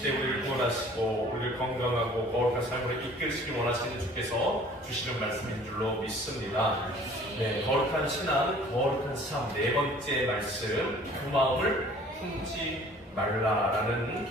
시대 우리를 구원하시고 우리를 건강하고 거룩한 삶으로 이끌시기 원하시는 주께서 주시는 말씀인 줄로 믿습니다. 네, 거룩한 신앙, 거룩한 삶, 네 번째 말씀, 그 마음을 품지 말라라는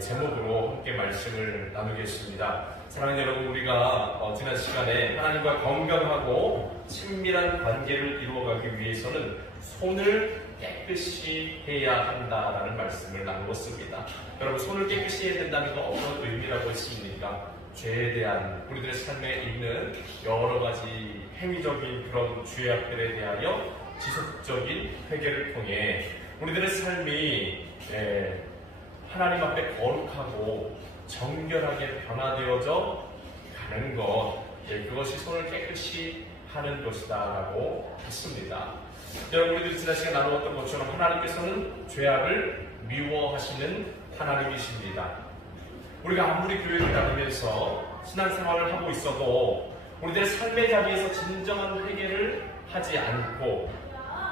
제목으로 함께 말씀을 나누겠습니다. 사랑하는 여러분, 우리가 지난 시간에 하나님과 건강하고 친밀한 관계를 이루어가기 위해서는 손을 깨끗이 해야 한다라는 말씀을 나누었습니다. 여러분, 손을 깨끗이 해야 된다는 건 어떤 의미라고 했습니까? 죄에 대한 우리들의 삶에 있는 여러 가지 행위적인 그런 죄악들에 대하여 지속적인 회개를 통해 우리들의 삶이 하나님 앞에 거룩하고 정결하게 변화되어져 가는 것, 그것이 손을 깨끗이 하는 것이다 라고 했습니다. 여러분, 우리들이 지난 시간 나누었던 것처럼 하나님께서는 죄악을 미워하시는 하나님이십니다. 우리가 아무리 교회를 다니면서 신앙생활을 하고 있어도 우리들의 삶의 자리에서 진정한 회개를 하지 않고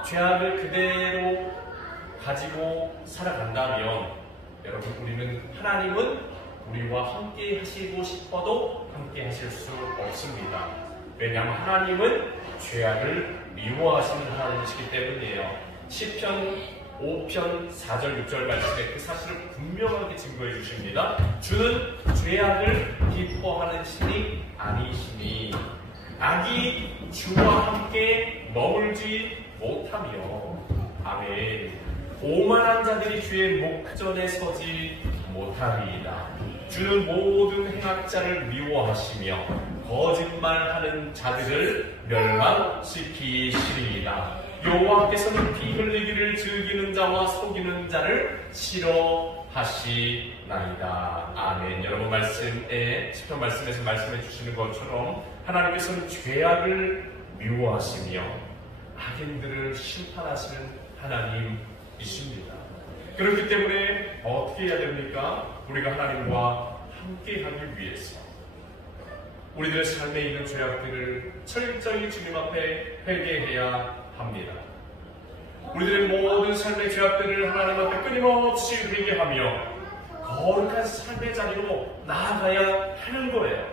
죄악을 그대로 가지고 살아간다면 여러분, 우리는 하나님은 우리와 함께 하시고 싶어도 함께 하실 수 없습니다. 왜냐하면 하나님은 죄악을 미워하시는 하나님이시기 때문이에요. 시편 5편 4절 6절 말씀에 그 사실을 분명하게 증거해 주십니다. 주는 죄악을 기뻐하는 신이 아니시니 악이 주와 함께 머물지 못하며. 아멘. 오만한 자들이 주의 목전에 서지 못하리이다. 주는 모든 행악자를 미워하시며 거짓말하는 자들을 멸망시키시리이다. 여호와께서는 피 흘리기를 즐기는 자와 속이는 자를 싫어하시나이다. 아멘. 여러분, 말씀에 시편 말씀에서 말씀해 주시는 것처럼 하나님께서는 죄악을 미워하시며 악인들을 심판하시는 하나님이십니다. 그렇기 때문에 어떻게 해야 됩니까? 우리가 하나님과 함께 하기 위해서 우리들의 삶에 있는 죄악들을 철저히 주님 앞에 회개해야 합니다. 우리들의 모든 삶의 죄악들을 하나님 앞에 끊임없이 회개하며 거룩한 삶의 자리로 나아가야 하는 거예요.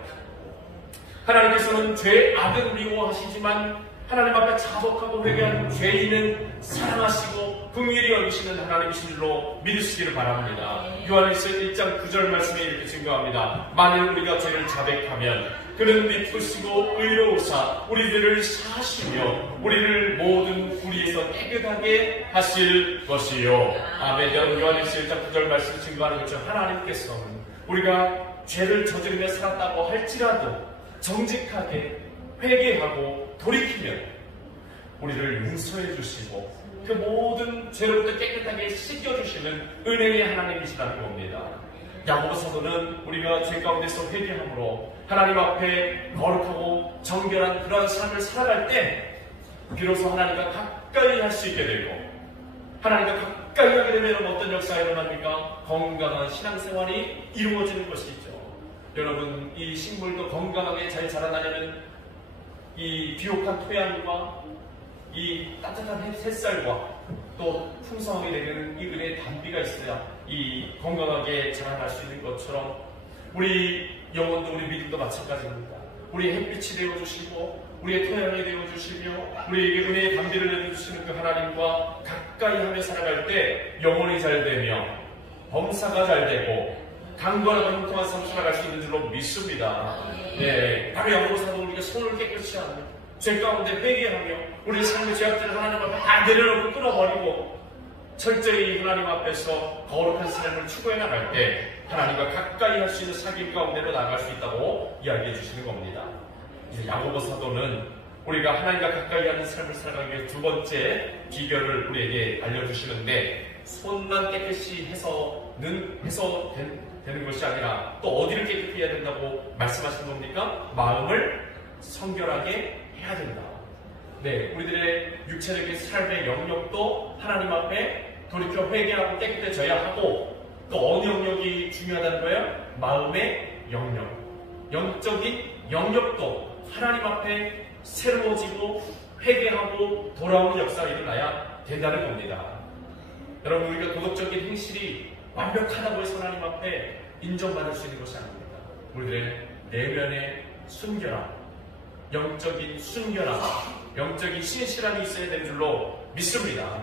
하나님께서는 죄악은 미워하시지만 하나님 앞에 자복하고 회개하는 죄인은 사랑하시고 긍휼히 여기시는 하나님이신 줄로 믿으시기를 바랍니다. 요한일서 1장 9절 말씀에 이렇게 증거합니다. 만일 우리가 죄를 자백하면 그는 미쁘시고 의로우사 우리들을 사하시며 우리를 모든 불의에서 깨끗하게 하실 것이요. 아멘. 여러분, 요한일서 1장 9절 말씀 증거하는 것처럼 하나님께서는 우리가 죄를 저지르며 살았다고 할지라도 정직하게 회개하고 돌이키면 우리를 용서해 주시고 그 모든 죄로부터 깨끗하게 씻겨주시는 은혜의 하나님이시라는 겁니다. 야고보 사도는 우리가 죄 가운데서 회개함으로 하나님 앞에 거룩하고 정결한 그러한 삶을 살아갈 때 비로소 하나님과 가까이 할 수 있게 되고, 하나님과 가까이 하게 되면 어떤 역사가 일어납니까? 건강한 신앙생활이 이루어지는 것이죠. 여러분, 이 식물도 건강하게 잘 자라나려면 이 비옥한 토양과 이 따뜻한 햇살과 또 풍성하게 되는 이 은혜의 단비가 있어야 이 건강하게 자라날 수 있는 것처럼 우리 영혼도 우리 믿음도 마찬가지입니다. 우리의 햇빛이 되어주시고 우리의 토양이 되어주시며 우리에게 은혜의 단비를 내려주시는 그 하나님과 가까이 하며 살아갈 때 영혼이 잘 되며 범사가 잘 되고 강건하고 형통한 삶을 살아갈 수 있는 줄로 믿습니다. 네, 바로 야고보 사도 우리가 손을 깨끗이 하며 죄 가운데 회개하며 우리의 삶의 죄악들을 하나님 앞에 다 내려놓고 끊어버리고 철저히 하나님 앞에서 거룩한 삶을 추구해 나갈 때 하나님과 가까이 할 수 있는 사귐 가운데로 나아갈 수 있다고 이야기해 주시는 겁니다. 이제 야고보 사도는 우리가 하나님과 가까이 하는 삶을 살아가기 위해 두 번째 비결을 우리에게 알려주시는데, 손만 깨끗이 되는 것이 아니라 또 어디를 깨끗히 해야 된다고 말씀하시는 겁니까? 마음을 성결하게 해야 된다. 네, 우리들의 육체적인 삶의 영역도 하나님 앞에 돌이켜 회개하고 깨끗해져야 하고, 또 어느 영역이 중요하다는 거예요? 마음의 영역, 영적인 영역도 하나님 앞에 새로워지고 회개하고 돌아오는 역사가 일어나야 된다는 겁니다. 여러분, 우리가 도덕적인 행실이 완벽하다고 해서 하나님 앞에 인정받을 수 있는 것이 아닙니다. 우리들의 내면의 순결함, 영적인 순결함, 영적인 신실함이 있어야 되는 줄로 믿습니다.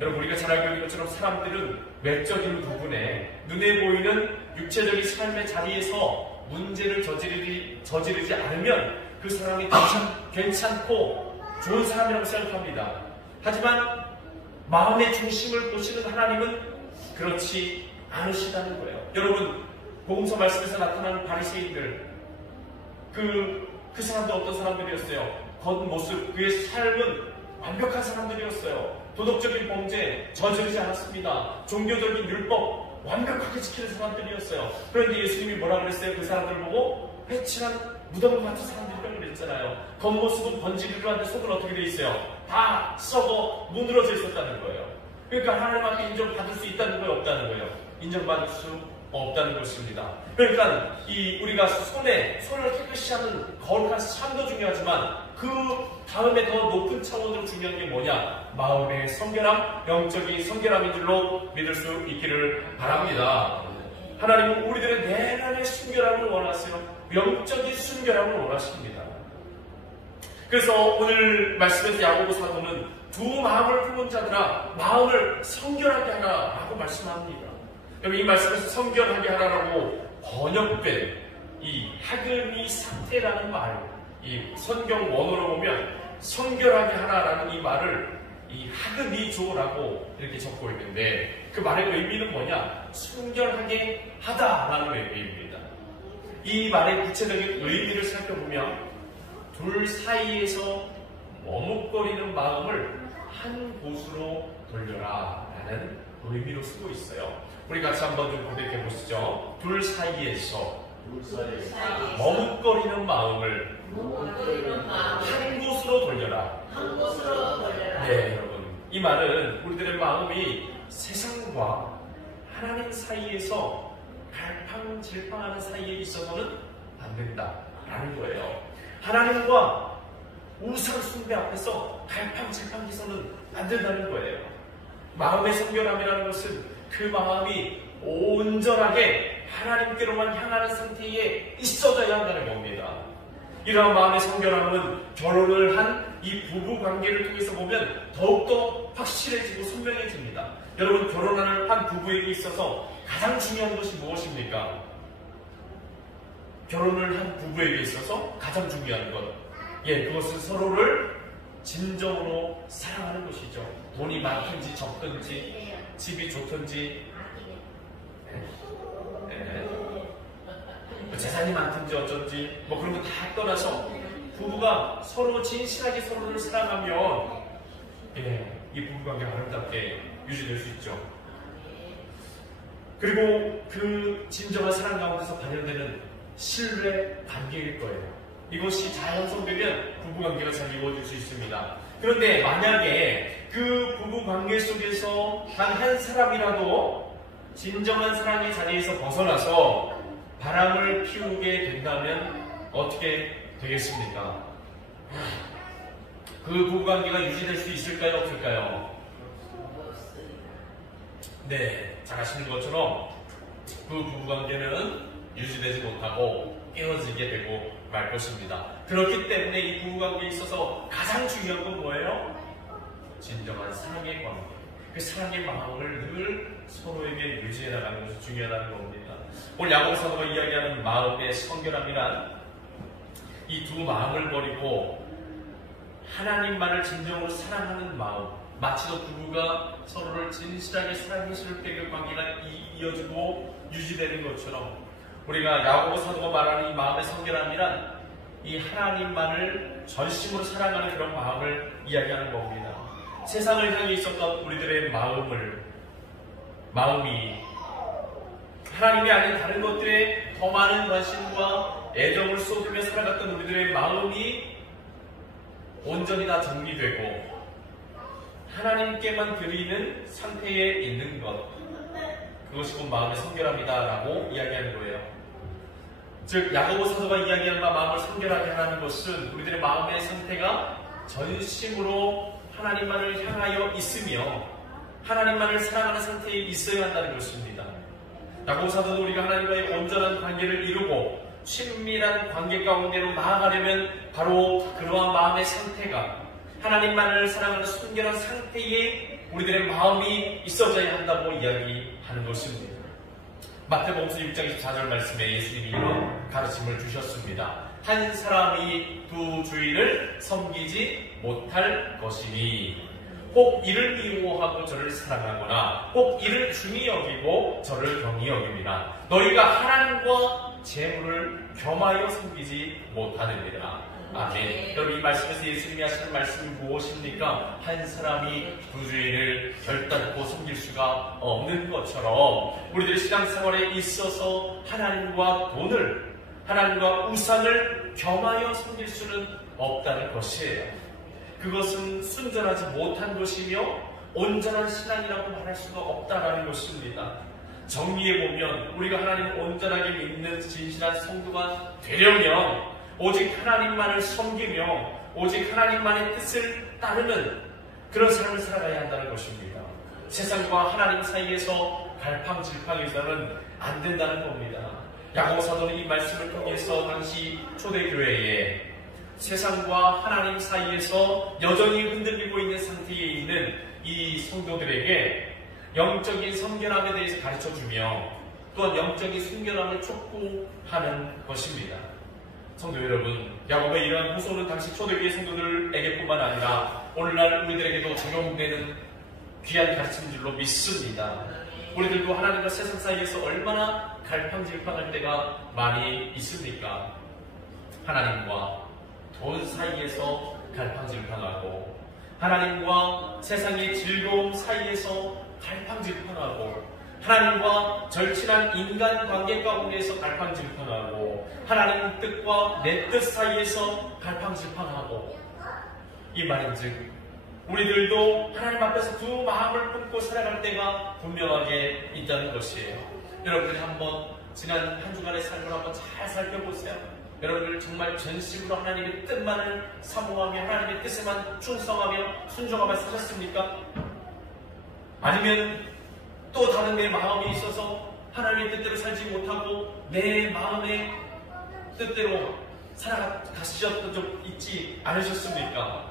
여러분, 우리가 잘 알고 있는 것처럼 사람들은 외적인 부분에 눈에 보이는 육체적인 삶의 자리에서 문제를 저지르지 않으면 그 사람이 괜찮고 좋은 사람이라고 생각합니다. 하지만 마음의 중심을 보시는 하나님은 그렇지 않으시다는 거예요. 여러분, 복음서 말씀에서 나타나는 바리새인들, 그 사람들 어떤 사람들이었어요? 겉모습, 그의 삶은 완벽한 사람들이었어요. 도덕적인 범죄 저지르지 않았습니다. 종교적인 율법 완벽하게 지키는 사람들이었어요. 그런데 예수님이 뭐라 그랬어요? 그 사람들을 보고 회칠한 무덤 같은 사람들이라고 그랬잖아요. 겉모습은 번지르르 한데 속은 어떻게 돼 있어요? 다 썩어 무너져 있었다는 거예요. 그러니까 하나님 앞에 인정받을 수 있다는 거예요? 없다는 거예요? 인정받을 수 없다는 것입니다. 그러니까 우리가 손을 깨끗이 하는 거룩한 삶도 중요하지만 그 다음에 더 높은 차원으로 중요한 게 뭐냐? 마음의 성결함, 영적인 성결함인 줄로 믿을 수 있기를 바랍니다. 하나님은 우리들의 내면의 순결함을 원하세요. 영적인 순결함을 원하십니다. 그래서 오늘 말씀에서 야고보 사도는 두 마음을 품은 자들아 마음을 성결하게 하라라고 말씀합니다. 여러분, 이 말씀에서 성결하게 하라라고 번역된 이 하그니 사태라는 말, 이 성경 원어로 보면 성결하게 하라라는 이 말을 이 하그니조라고 이렇게 적고 있는데 그 말의 의미는 뭐냐? 순결하게 하다라는 의미입니다. 이 말의 구체적인 의미를 살펴보면 둘 사이에서 머뭇거리는 마음을 한 곳으로 돌려라 라는 의미로 쓰고 있어요. 우리 같이 한번 좀 고백해 보시죠. 둘 사이에서 머뭇거리는 마음을 한 곳으로 돌려라. 네, 여러분. 이 말은 우리들의 마음이 세상과 하나님 사이에서 갈팡질팡하는 사이에 있어서는 안 된다라는 거예요. 하나님과 우상 숭배 앞에서 갈팡질팡해서는 안 된다는 거예요. 마음의 성결함이라는 것은 그 마음이 온전하게 하나님께로만 향하는 상태에 있어져야 한다는 겁니다. 이러한 마음의 성결함은 결혼을 한 이 부부 관계를 통해서 보면 더욱더 확실해지고 선명해집니다. 여러분, 결혼하는 한 부부에게 있어서 가장 중요한 것이 무엇입니까? 결혼을 한 부부에게 있어서 가장 중요한 것, 그것은 서로를 진정으로 사랑하는 것이죠. 돈이 많든지 적든지 집이 좋든지 재산이 많든지 어쩐지 그런 거 다 떠나서 부부가 서로 진실하게 서로를 사랑하면 이 부부관계가 아름답게 유지될 수 있죠. 그리고 그 진정한 사랑 가운데서 발현되는 신뢰 관계일 거예요. 이것이 잘 형성되면 부부관계가 잘 이루어질 수 있습니다. 그런데 만약에 그 부부관계 속에서 단 한 사람이라도 진정한 사랑의 자리에서 벗어나서 바람을 피우게 된다면 어떻게 되겠습니까? 그 부부관계가 유지될 수 있을까요? 없을까요? 네, 잘 아시는 것처럼 그 부부관계는 유지되지 못하고 깨어지게 되고 말 것입니다. 그렇기 때문에 이 부부관계에 있어서 가장 중요한 건 뭐예요? 진정한 사랑의 관계. 그 사랑의 마음을 늘 서로에게 유지해 나가는 것이 중요하다는 겁니다. 오늘 야고보 사도가 이야기하는 마음의 성결함이란 이 두 마음을 버리고 하나님만을 진정으로 사랑하는 마음, 마치도 부부가 서로를 진실하게 사랑했을 때 그 관계가 이어지고 유지되는 것처럼 우리가 야고보 사도가 말하는 이 마음의 성결함이란 이 하나님만을 전심으로 사랑하는 그런 마음을 이야기하는 겁니다. 세상을 향해 있었던 우리들의 마음이 하나님이 아닌 다른 것들에 더 많은 관심과 애정을 쏟으며 살아갔던 우리들의 마음이 온전히 다 정리되고 하나님께만 드리는 상태에 있는 것, 그것이 곧 마음의 성결함이다라고 이야기하는 거예요. 즉 야고보 사도가 이야기하는 마음을 성결하게 하는 것은 우리들의 마음의 상태가 전심으로 하나님만을 향하여 있으며 하나님만을 사랑하는 상태에 있어야 한다는 것입니다. 야고보 사도는 우리가 하나님과의 온전한 관계를 이루고 친밀한 관계 가운데로 나아가려면 바로 그러한 마음의 상태가 하나님만을 사랑하는 순결한 상태에 우리들의 마음이 있어져야 한다고 이야기하는 것입니다. 마태복음 6장 24절 말씀에 예수님이 이런 가르침을 주셨습니다. 한 사람이 두 주인을 섬기지 못할 것이니 혹 이를 미워하고 저를 사랑하거나 혹 이를 중히 여기고 저를 경히 여깁니다. 너희가 하나님과 재물을 겸하여 섬기지 못하느니라. 아멘. 여러분, 이 말씀에서 예수님이 하시는 말씀이 무엇입니까? 한 사람이 두 주인을 결단코 섬길 수가 없는 것처럼 우리들의 신앙생활에 있어서 하나님과 돈을, 하나님과 우상을 겸하여 섬길 수는 없다는 것이에요. 그것은 순전하지 못한 것이며 온전한 신앙이라고 말할 수가 없다는 것입니다. 정리해보면 우리가 하나님을 온전하게 믿는 진실한 성도가 되려면 오직 하나님만을 섬기며 오직 하나님만의 뜻을 따르는 그런 삶을 살아가야 한다는 것입니다. 세상과 하나님 사이에서 갈팡질팡해서는 안 된다는 겁니다. 야고보 사도는 이 말씀을 통해서 당시 초대교회에 세상과 하나님 사이에서 여전히 흔들리고 있는 상태에 있는 이 성도들에게 영적인 성결함에 대해서 가르쳐주며 또한 영적인 순결함을 촉구하는 것입니다. 성도 여러분, 야고보의 이러한 호소는 당시 초대교회 성도들에게뿐만 아니라 오늘날 우리들에게도 적용되는 귀한 가르침인 줄로 믿습니다. 우리들도 하나님과 세상 사이에서 얼마나 갈팡질팡할 때가 많이 있습니까? 하나님과 돈 사이에서 갈팡질팡하고 하나님과 세상의 즐거움 사이에서 갈팡질팡하고 하나님과 절친한 인간관계 가운데에서 갈팡질팡하고 하나님 뜻과 내 뜻 사이에서 갈팡질팡하고 이 말인즉 우리들도 하나님 앞에서 두 마음을 품고 살아갈 때가 분명하게 있다는 것이에요. 여러분들이 한번 지난 한 주간의 삶을 한번 잘 살펴보세요. 여러분들 정말 전심으로 하나님의 뜻만을 사모하며 하나님의 뜻에만 충성하며 순종하며 사셨습니까? 아니면 또 다른 내 마음이 있어서 하나님의 뜻대로 살지 못하고 내 마음의 뜻대로 살아가셨던 적 있지 않으셨습니까?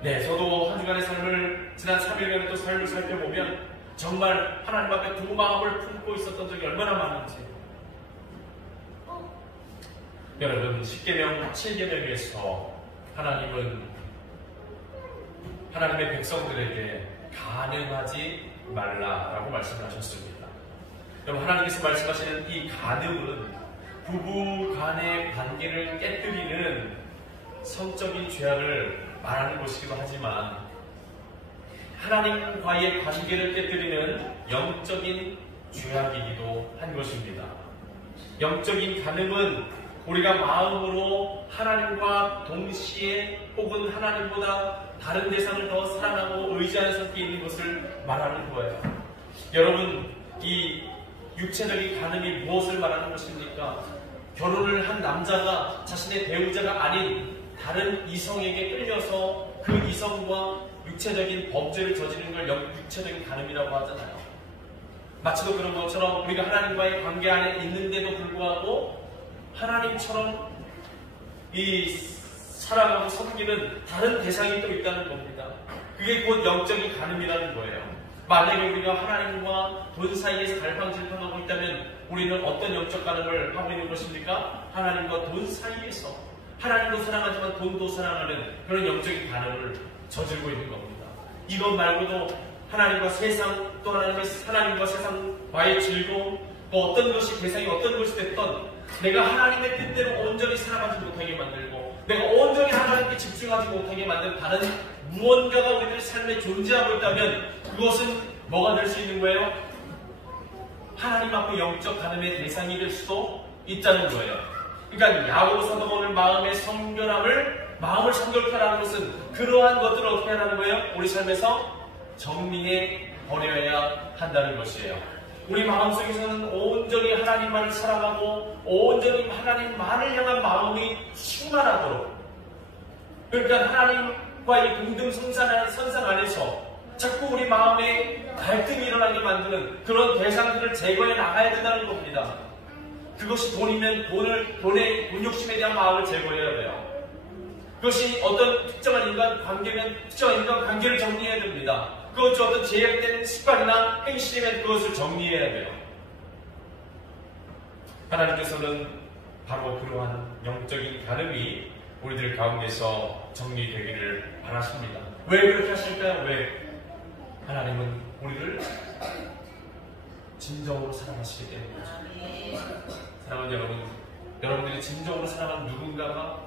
네, 저도 한 주간의 삶을 지난 3일간의 또 삶을 살펴보면 정말 하나님 앞에 두 마음을 품고 있었던 적이 얼마나 많은지. 여러분, 10계명 7계명에서 하나님은 하나님의 백성들에게 간음하지 말라라고 말씀을 하셨습니다. 여러분, 하나님께서 말씀하시는 이 간음은 부부 간의 관계를 깨뜨리는 성적인 죄악을 말하는 것이기도 하지만 하나님과의 관계를 깨뜨리는 영적인 죄악이기도 한 것입니다. 영적인 간음은 우리가 마음으로 하나님과 동시에 혹은 하나님보다 다른 대상을 더 사랑하고 의지하는 상태에 있는 것을 말하는 거예요. 여러분, 이 육체적인 간음이 무엇을 말하는 것입니까? 결혼을 한 남자가 자신의 배우자가 아닌 다른 이성에게 끌려서 그 이성과 육체적인 범죄를 저지르는 걸 육체적인 간음이라고 하잖아요. 마치도 그런 것처럼 우리가 하나님과의 관계 안에 있는데도 불구하고 하나님처럼 이 사랑하고 섬기는 다른 대상이 또 있다는 겁니다. 그게 곧 영적인 간음이라는 거예요. 만약에 우리가 하나님과 돈 사이에서 갈팡질팡하고 있다면 우리는 어떤 영적 간음을 하고 있는 것입니까? 하나님과 돈 사이에서 하나님도 사랑하지만 돈도 사랑하는 그런 영적인 간음을 저지르고 있는 겁니다. 이것 말고도 하나님과 세상, 또 하나님과 세상과의 즐거움, 또 어떤 것이 대상이 어떤 것이 됐던 내가 하나님의 뜻대로 온전히 살아가지 못하게 만들고 내가 온전히 하나님께 집중하지 못하게 만든 다른 무언가가 우리들의 삶에 존재하고 있다면 그것은 뭐가 될 수 있는 거예요? 하나님 앞에 영적 간음의 대상이 될 수도 있다는 거예요. 그러니까 야고보 사도가 오늘 마음의 마음을 성결케 하라는 것은 그러한 것들을 어떻게 하라는 거예요? 우리 삶에서 정리해 버려야 한다는 것이에요. 우리 마음속에서는 온전히 하나님만을 사랑하고 온전히 하나님만을 향한 마음이 충만하도록, 그러니까 하나님과의 동등선상 안에서 자꾸 우리 마음에 갈등이 일어나게 만드는 그런 대상들을 제거해 나가야 된다는 겁니다. 그것이 돈이면 돈 욕심에 대한 마음을 제거해야 돼요. 그것이 어떤 특정한 인간 관계면 특정한 인간 관계를 정리해야 됩니다. 그것이 어떤 제약된 습관이나 행실이면 그것을 정리해야 돼요. 하나님께서는 바로 그러한 영적인 가늠이 우리들 가운데서 정리되기를 바라십니다. 왜 그렇게 하실까요? 왜? 하나님은 우리를 진정으로 사랑하시기 때문이죠. 사랑하는 여러분, 여러분들이 진정으로 사랑하는 누군가가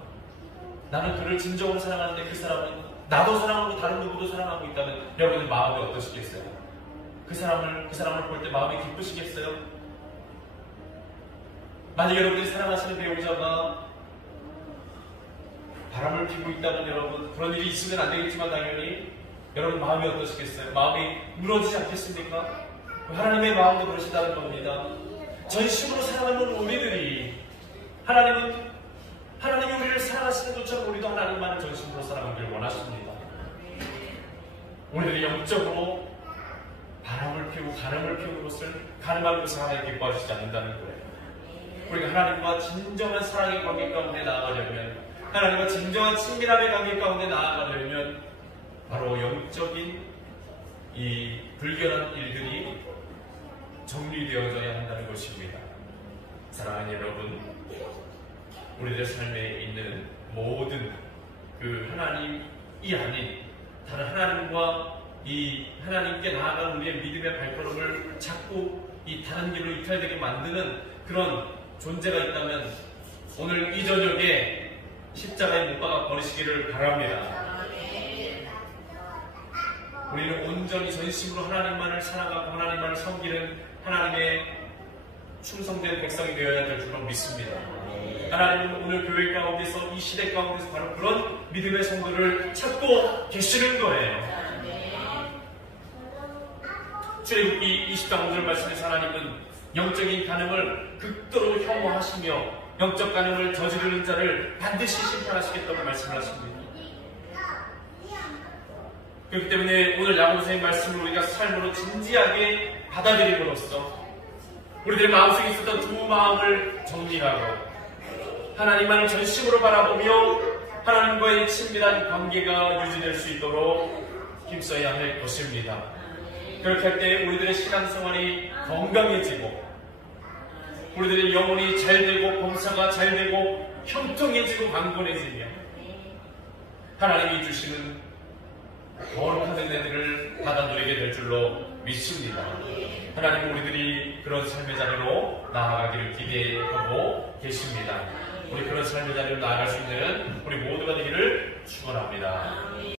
나는 그를 진정으로 사랑하는데 그 사람은 나도 사랑하고 다른 누구도 사랑하고 있다면 여러분들 마음이 어떠시겠어요? 그 사람을 볼 때 마음이 기쁘시겠어요? 만약 여러분들이 사랑하시는 배우자가 바람을 피우고 있다면 여러분 그런 일이 있으면 안 되겠지만 당연히 여러분 마음이 어떠시겠어요? 마음이 무너지지 않겠습니까? 하나님의 마음도 그러시다는 겁니다. 전심으로 사랑하는 우리들이 하나님이 우리를 사랑하시는 것처럼 우리도 하나님만을 전심으로 사랑하기를 원하십니다. 우리들이 영적으로 바람을 피우고 가늠을 피우는 것을 가늠하는 것을 하나님 기뻐하시지 않는다는 거예요. 우리가 하나님과 진정한 사랑의 관계 가운데 나아가려면 하나님과 진정한 친밀함의 관계 가운데 나아가려면 바로 영적인 이 불결한 일들이 정리되어져야 한다는 것입니다. 사랑하는 여러분, 우리들의 삶에 있는 모든 그 하나님이 아닌 다른 하나님과 이 하나님께 나아가는 우리의 믿음의 발걸음을 자꾸 이 다른 길로 이탈되게 만드는 그런 존재가 있다면 오늘 이 저녁에 십자가에 못 박아 버리시기를 바랍니다. 우리는 온전히 전심으로 하나님만을 사랑하고 하나님만을 섬기는 하나님의 충성된 백성이 되어야 될 줄로 믿습니다. 하나님은 오늘 교회 가운데서 이 시대 가운데서 바로 그런 믿음의 성도를 찾고 계시는 거예요. 출애굽기 20장 5절 말씀에서 하나님은 영적인 간음을 극도로 혐오하시며 영적 간음을 저지르는 자를 반드시 심판하시겠다고 말씀을 하십니다. 그렇기 때문에 오늘 야고보서의 말씀을 우리가 삶으로 진지하게 받아들임으로써 우리들의 마음속에 있었던 두 마음을 정리하고 하나님만을 전심으로 바라보며 하나님과의 친밀한 관계가 유지될 수 있도록 힘써야 할 것입니다. 그렇게 할 때 우리들의 신앙생활이 건강해지고 우리들의 영혼이 잘되고 범사가 잘되고 형통해지고 강건해지며 하나님이 주시는 거룩한 은혜들을 받아 누리게 될 줄로 믿습니다. 하나님 우리들이 그런 삶의 자리로 나아가기를 기대하고 계십니다. 우리 그런 삶의 자리로 나아갈 수 있는 우리 모두가 되기를 축원합니다.